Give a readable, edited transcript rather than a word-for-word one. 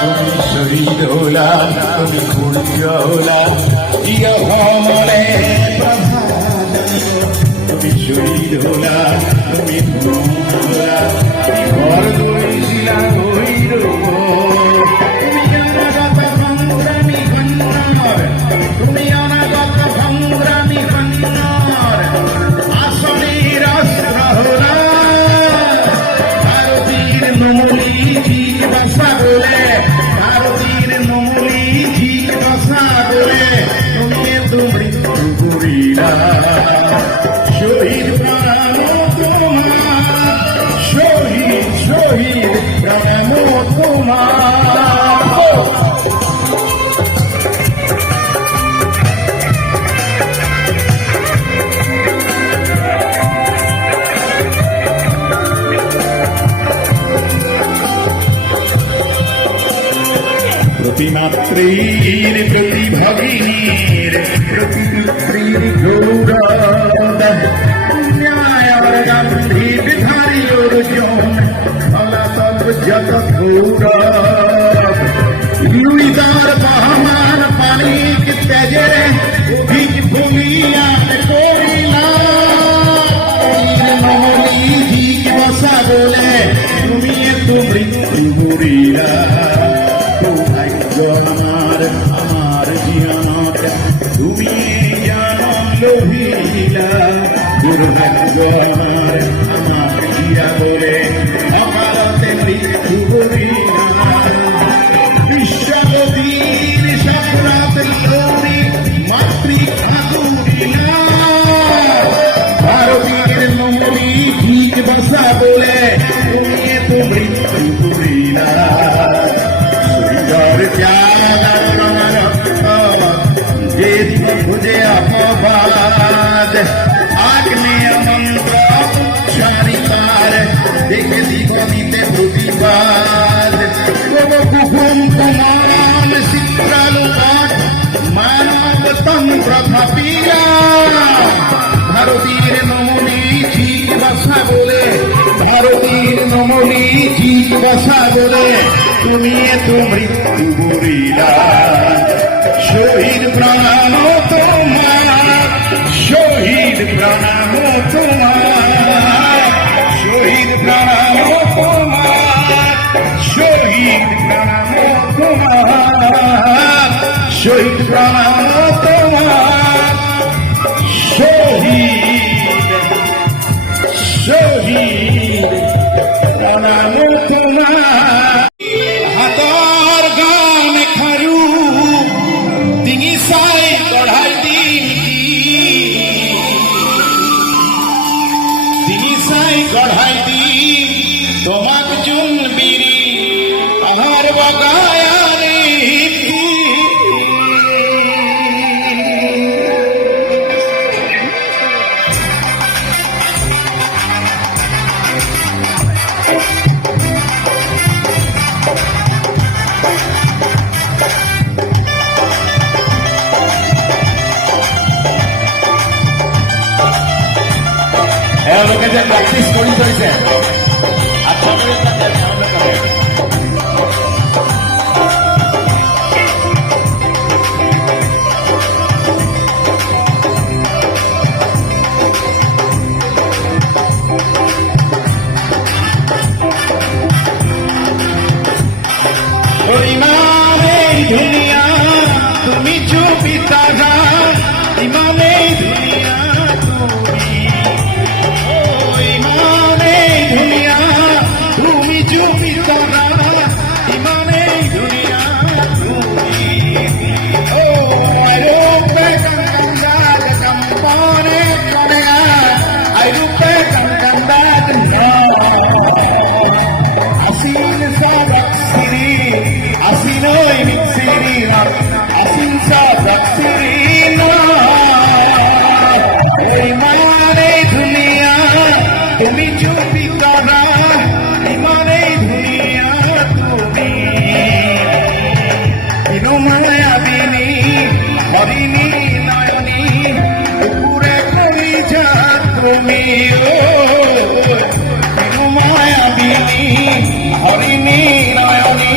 তুমি শহীদ হলা, তুমি পূর্য হলা, ইয় ভ্রমণে প্রধান। তুমি শহীদ হলা, তুমি পূর্ণ হলা, ঘর ধরেছিলা হইল। তুমি অনাগত সংগ্রামী কন্নর, তুমি অনাগত সংগ্রামী কন্নর, আসনের অস্ত্র হলা। ভারতীর নমলি ঠিক ভাষা বলে, ভারতীর নমলি ঠিক ভাষা বলে, তুমি তো মৃত্যু করিলা। শহীদ প্রাণ তোমার, শহীদ শহীদ প্রাণ তোমার। প্রতিমাত্রীর প্রতি ভগিনীর প্রতি পুত্রীর গৌরব, ন্যায়র গান্ধীর ধারী অর্জুন ফলাফল যত গৌরব। লুইদার বহমান পানিক তেজে বীজ ভূমিয়াত করিলা। নমলি ঠিক বসা বলে, তুমি তো মৃত্যু করিলা। আমার আমার জীবনত তুমি জানন লোভিলা। দুর্ভাগ্য আমার আমার দিয়া বলে, অকালতে মৃত্যু করিলা। বিশ্ববীর সাক্ষাৎ লোভী মাতৃঘাতুরিলা। ভারতীর নমলি ঠিক ভাষা বলে, তুমি তো মৃত্যু করিলা। যে বুঝে অপবাদ, আগ্নে মন্ত্র উচ্চারিতার, দেখে দিগণিতে প্রতিবাদ। কুহুম কুমান চিত্রালোকাত মানব তন্ত্র ভাবিয়া। ভারতীর নমলি ঠিক ভাষা বলে, ভারতীর নমলি ঠিক ভাষা বলে, তুমি তো মৃত্যু করিলা। শহীদ প্রাণ তোমার, শহীদ প্রাণ তোমার, শহীদ প্রাণ তোমার, শহীদ প্রাণ তোমার, শহীদ প্রাণ তোমার, শহীদ শহীদ প্রাণ তোমার। হাতর গান খারু ডিঙি চাই কঢ়াই দিম, ডিঙি চাই কঢ়াই দিম তোমাক জোন বিৰি আহাৰ বগায়ানি। এওঁলোকে যে প্ৰেক্টিচ কৰি থৈছে, আপোনালোকে তাতে ধ্যান নকৰে। ইমানেই ধুনীয়া তুমি চুপি তাজা, ইমানেই ধুনীয়া তুমি, ইমানেই ধুনীয়া তুমি চুপি তাজা, ইমানেই ধুনীয়া তুমি। ও আইরূপে কাঙ্কাঞ্জাত কম্পনে কনেয়া, আইরূপে কাঙ্কাঞ্জাত আসিন সবক সিরি, আসিনই মিক্সিরি, আসিন সবক সিরি। ইমানেই ধুনীয়া তুমি চুপি তাজা, ইমানেই ধুনীয়া তুমি। কিনো মায়াবিনী হরিণী নয়নী, কুকুরে করি যা তুমি। কিনো মায়াবিনী হরিণী নয়নী,